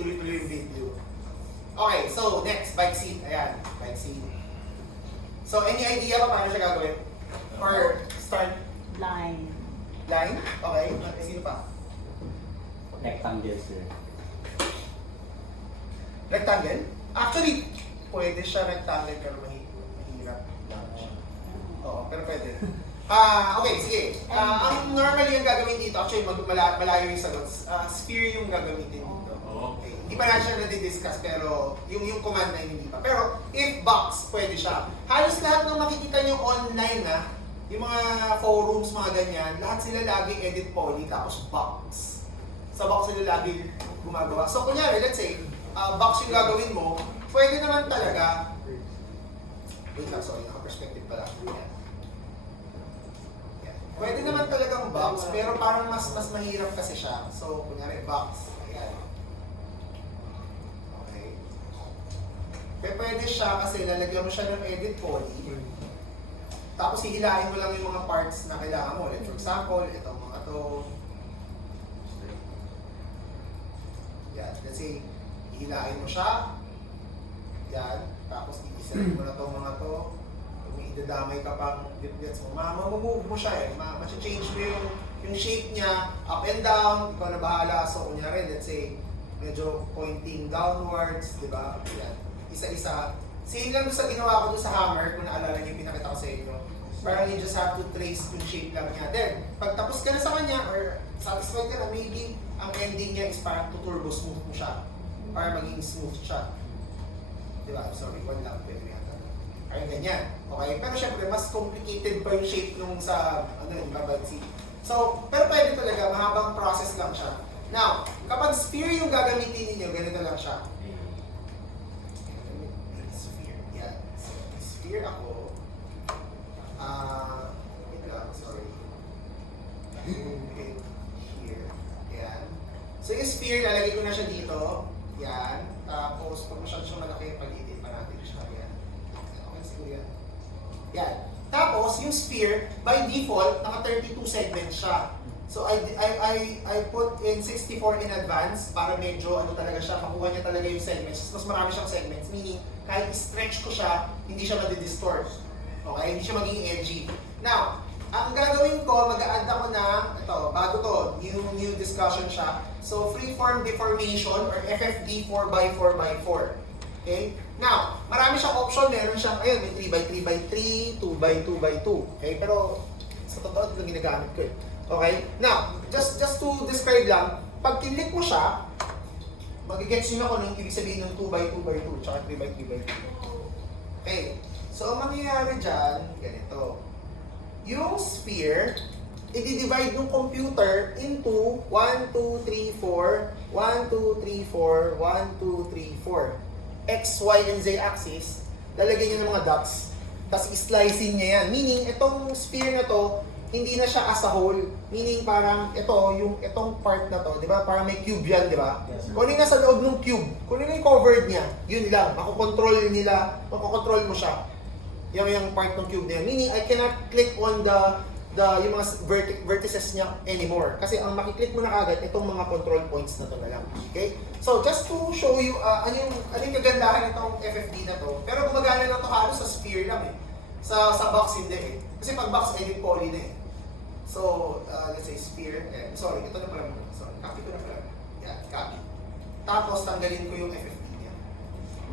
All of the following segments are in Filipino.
tuloy-tuloy yung video. Okay, so next, bike seat. Ayan, bike seat. So, any idea pa paano siya gagawin? Or start Line. line? Okay, sino pa? Rectangle, sir. Rectangle? Actually, pwede siya rectangle pero mahirap. Oo, pero pwede. Okay, sige. Ang normally yung gagawin dito, actually malayo yung sagot. Sphere yung gagamitin dito. Okay. Hindi pa natin siya na-discuss pero yung command na hindi pa. Pero if box, pwede siya. Halos lahat ng makikita nyo online yung mga forums, mga ganyan, lahat sila lagi edit poly tapos box. Sa box sila lagi gumagawa. So kunyari, let's say, box yung gagawin mo, pwede naman talaga, wait lang, sorry, naka-perspective pala. Yan. Pwede naman talagang box, pero parang mas mahirap kasi siya. So, kunyari, box. Ayan. Okay. Pero pwede siya kasi lalagyan mo siya ng edit poly. Tapos hihilahin mo lang yung mga parts na kailangan mo. Like for example, itong mga to. Yan. Let's say, hihilahin mo siya. Yan. Tapos i-select mo na itong mga to. Idadamay ka pang giblets mo, mamamove mo siya eh, ma-change mo yung shape niya, up and down, ikaw na bahala. So, kunyari, let's say, medyo pointing downwards, di ba? Yan. Isa-isa. Same lang sa ginawa ko doon sa hammer, kung naalala niyo yung pinakita ko sa inyo. Parang you just have to trace yung shape lang niya. Then, pag tapos ka na sa kanya, or satisfied ka na, maybe, ang ending niya is parang turbo smooth mo siya. Para maging smooth siya. Di ba? Sorry, one lang, pwede yan. Ay, ganyan. Okay? Pero syempre, mas complicated pa yung shape nung sa, yung bike seat. So, pero pwede talaga, mahabang process lang siya. Now, kapag sphere yung gagamitin ninyo, ganito lang siya. Sphere. Yan. So, sphere ako. Wait lang, sorry. Okay. Here. Yan. So, yung sphere, lalagay ko na siya dito. Yan. Tapos, pag masyado siya malaki, palitin pa natin siya. Yan. Yan. Tapos, yung sphere, by default, naka 32 segments siya. So, I put in 64 in advance para medyo, talaga siya, makuha niya talaga yung segments. Mas marami siyang segments, meaning, kahit stretch ko siya, hindi siya madi-distort. Okay? Hindi siya magiging edgy. Now, ang gagawin ko, mag-a-add ako ng, ito, bago to, new discussion siya. So, freeform deformation or FFD 4x4x4. Okay? Now, marami siyang option. Meron siyang, ayun, may 3x3x3, 2x2x2. Okay? Pero, sa totoo, ito ginagamit ko eh. Okay? Now, just to describe lang, pag kinlik mo siya, magigets nyo na kung anong ibig sabihin ng 2x2x2 tsaka 3x3x3. Okay? So, ang mangyayari dyan, ganito. Yung sphere, i-divide yung computer into 1, 2, 3, 4, 1, 2, 3, 4, 1, 2, 3, 4. X, Y, and Z axis, lalagyan niya ng mga dots, tapos i-slicing niya yan. Meaning, itong sphere na to, hindi na siya as a whole. Meaning, parang itong part na to, di ba? Parang may cube yan, di ba? Yes, sir. Kung ano yung nasa loob ng cube, kung ano yung covered niya, yun lang. Makokontrol mo siya. Yung part ng cube na yan. Meaning, I cannot click on yung mga vertices niya anymore. Kasi ang makiklik mo na agad, itong mga control points na to na lang. Okay? So, just to show you ano yung kagandahan nitong FFD na to. Pero gumagana lang to halos sa sphere lang eh. Sa box hindi eh. Kasi pag box, edit poly na eh. So, let's say sphere. Sorry, ito na pala. Sorry, copy ko na pala. Yan, copy. Tapos, tanggalin ko yung FFD niya.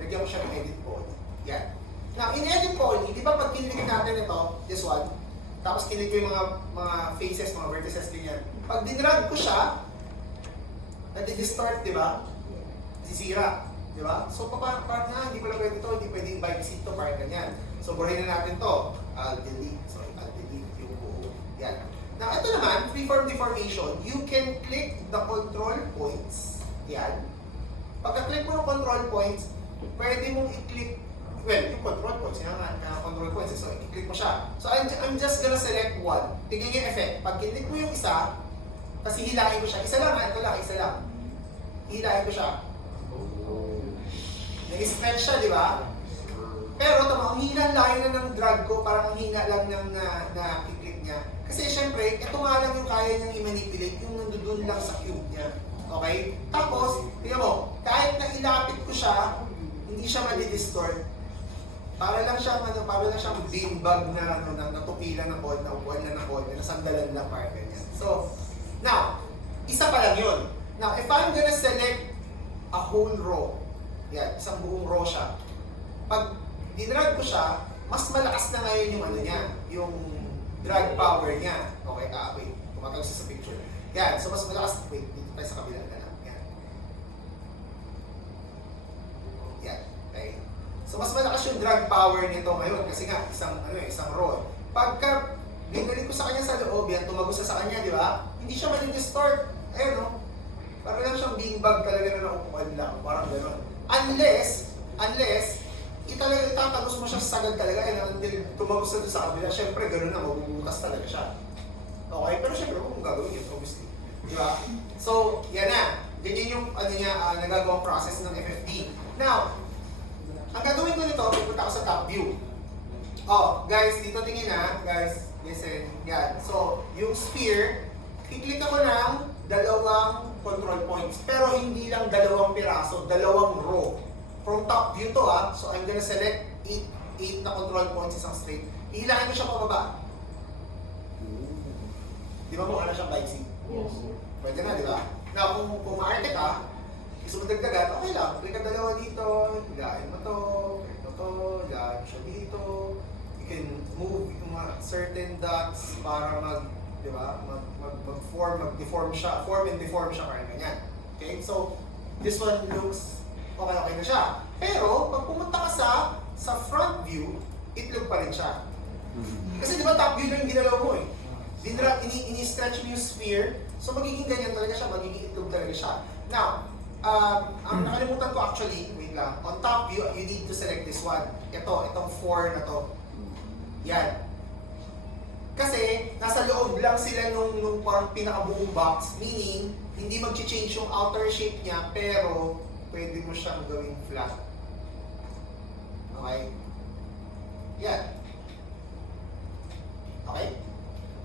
Lagyan ko siya ng edit poly. Yan. Now, in edit poly, di ba pag kinilig natin ito, this one, tapos kinig ko yung mga faces, mga vertices din yan. Pag dinrag ko siya, nadi-distort, di ba? Sisira, di ba? So, parang hindi pala pwede ito, hindi pwedeng bike seat to, parang ganyan. So, burahin na natin to. I'll delete yung buo. Yan. Now, ito naman, freeform deformation, you can click the control points. Yan. Pagka-click mo ng control points, pwede mong i-click yung control points, control points. So, i-click mo siya. So, I'm just gonna select one. Tingnan yung effect. Pag click mo yung isa, kasi hilahin ko siya. Isa lang. Hilahin ko siya. Nag-stretch siya, di ba? Pero, ang hina lang ng drag ko, parang ang hina lang ng na-click niya. Kasi, syempre, ito nga lang yung kaya niyang i-manipulate, yung nandoon lang sa cube niya. Okay? Tapos, tingnan mo, kaya ilapit ko siya, hindi siya madi-distort. Para lang siyang beanbag na natupilan ng kod, na upuan na ng kod, na nasandalan lang parang ganyan. So, now, isa pa lang yun. Now, if I'm gonna select a whole row, yan, isang buong row siya. Pag dinrag ko siya, mas malakas na ngayon yung ano niya, yung drag power niya. Okay, wait, tumatawag siya sa picture. Yan, so mas malakas, wait, dito tayo sa kabila na lang. Yan. Yan, okay. So mas malakas yung drag power nito ngayon kasi nga isang row. Pagka binalik ko sa kanya sa loob, yan tumagos sa kanya, di ba? Hindi siya mali-distort. Ayun, no? Parang lang siyang beanbag talaga na naupuan lang, parang gano'n. Unless itatagos mo siya sa sagad talaga, and until tumagos na doon sa kabila, syempre gano'n na, mabubutas talaga siya. Okay, pero syempre kung gagawin yun, obviously. Di ba? So, yan na. Ganyan yung nagagawang process ng FFD. Now, ang gagawin ko nito, pupunta ako sa top view. Oh, guys, dito tingin na. Guys, listen. Yan. So, yung sphere, i-click ako ng dalawang control points. Pero hindi lang dalawang piraso, dalawang row. From top view to So I'm gonna select 8 na control points isang straight. Ihilangin ko siya pababa. Di ba mo siyang bike seat? Yes. Pwede na, di ba? Now, kung maarte ka, gusto mo dagdagan, okay lang. Click ang dalawa dito, hilahin mo to, hilahin mo siya dito. You can move yung mga certain dots para di ba, mag-deform siya, form and deform siya, parang ganyan. Okay, so, this one looks okay na siya. Pero, pag pumunta ka sa front view, itlog pa rin siya. Kasi di ba top view lang yung ginalaw mo eh. Ini-stretch mo yung sphere, so magiging ganyan talaga siya, magiging itlog talaga siya. Now, ang nakalimutan ko actually, wait lang, on top view, you need to select this one. Itong 4 na to. Yan. Kasi, nasa loob lang sila nung parang pinakabuong box, meaning, hindi mag-change yung outer shape niya, pero pwede mo siyang gawing flat. Okay? Yan. Okay?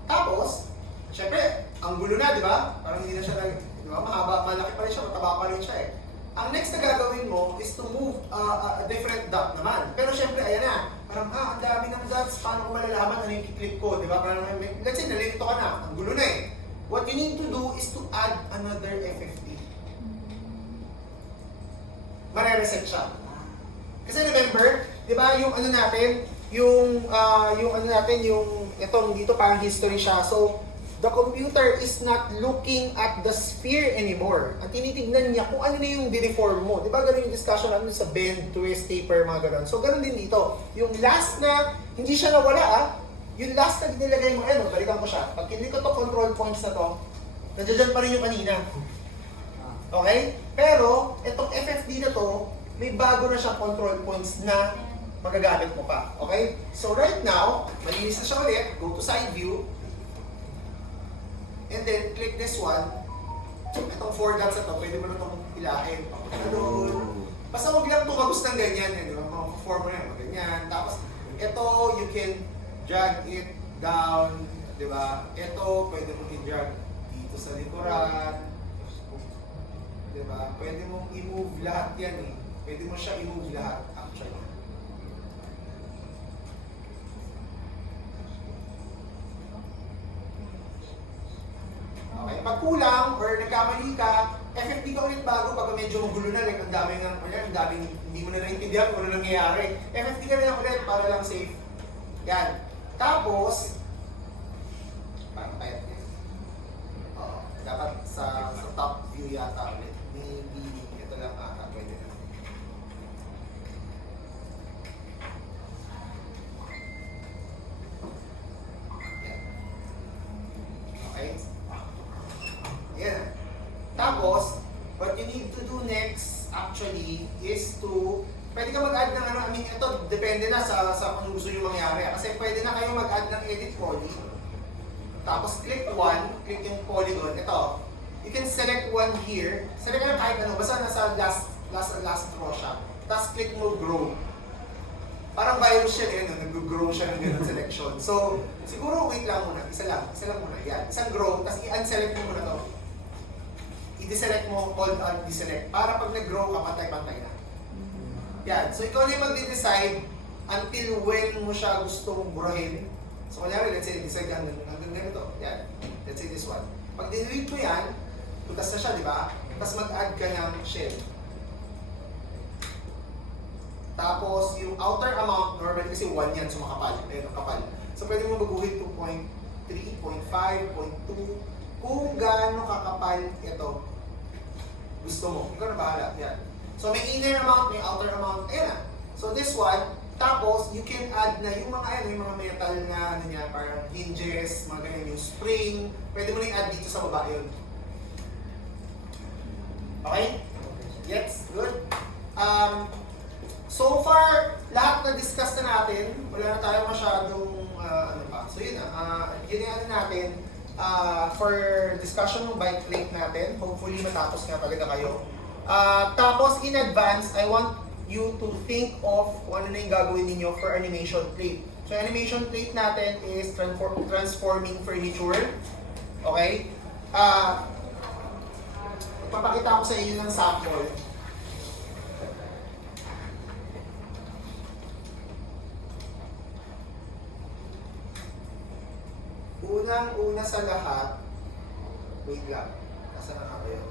Tapos, syempre, ang gulo na, di ba? Parang hindi na siya, di ba? Mahaba, malaki pa rin siya, mataba pa rin siya eh. Ang next na gagawin mo is to move a different dot naman. Pero syempre, ayan na. Parang, ang dami ng dots, paano ko malalaman ano yung i-click ko, di ba? Parang, let's say, nalilito ka na, ang gulo na eh. What you need to do is to add another FFD. Mare-reset siya. Kasi remember, di ba, yung ano natin, yung itong dito parang history siya. So, the computer is not looking at the sphere anymore. Ang tinitignan niya kung ano na yung di-reform mo. Di ba ganun yung discussion natin sa bend, twist, taper, mga ganun. So, ganun din dito. Yung last na, hindi siya nawala yung last na nilagay mo, balikan ko siya. Pag hindi ko to control points na to, nandiyan pa rin yung kanina. Okay? Pero, itong FFD na to, may bago na siyang control points na magagamit mo pa. Okay? So right now, malinis na siya ulit. Go to side view. And then, click this one. Itong 4 dots na to, pwede mo na itong hilahin. Basta huwag lang tumagos ng ganyan. Di ba? Mga-form mo na yung ganyan. Tapos, ito, you can drag it down. Di ba? Ito, pwede mo i-drag dito sa likuran. Di ba? Pwede mong i-move lahat yan eh. Pwede mo siya i-move lahat, actually. Okay, pag kulang or nagkamali ka, FFD ka ulit bago pag medyo magulo na, like ang daming hindi mo na naintindihan kung ano nangyayari. FFD ka na lang ulit para lang safe. Yan. Tapos, parang type niya. Dapat sa top view yata ulit. Maybe ito lang ata, pwede na. Yan. Okay. Yeah. Tapos, what you need to do next actually is to, pwede ka mag-add ng ito depende na sa kung gusto nyo mangyari. Kasi pwede na kayo mag-add ng edit poly. Tapos click click yung polygon. Ito, you can select one here. Select ka na kahit ano, basta nasa last row siya. Tapos click mo grow. Parang virus siya nag-grow siya ng ganun selection. So, siguro wait lang muna, isa lang muna. Yan, isang grow, tapos i-unselect mo muna to. i-deselect mo, hold and deselect. Para pag nag-grow ka, pantay-pantay na. Yan. So, ikaw na yung mag-decide until when mo siya gustong burahin. So, kunyari, let's say, decide ka hanggang ganito. Yan. Let's say this one. Pag dinelete mo yan, butas na siya, di ba? Tapos mag-add ka ng shell. Tapos, yung outer amount, normally kasi 1 yan, so makapal. Ayun, kapal. So, pwede mo baguhin to 0.3, 0.5, 0.2. Kung gaano kakapal ito, gusto mo. Ikaw na bahala. Yan. So, may inner amount, may outer amount. Ayan na. So, this one, tapos, you can add na yung mga, yung mga metal na, ano niya, parang hinges, mga ganyan, yung spring. Pwede mo na i-add dito sa baba yun. Okay? Yes? Good? So far, lahat na discuss na natin. Wala na tayo masyadong, ano pa. So, yun na. Yun yung ano natin. For discussion ng bike plate natin. Hopefully, matapos nga talaga kayo. Tapos, in advance, I want you to think of kung ano na yung gagawin ninyo for animation plate. So, animation plate natin is transforming furniture. Okay? Papakita ko sa inyo ng sample. Unang-una sa lahat, wait lang, nasa na nga ba yun?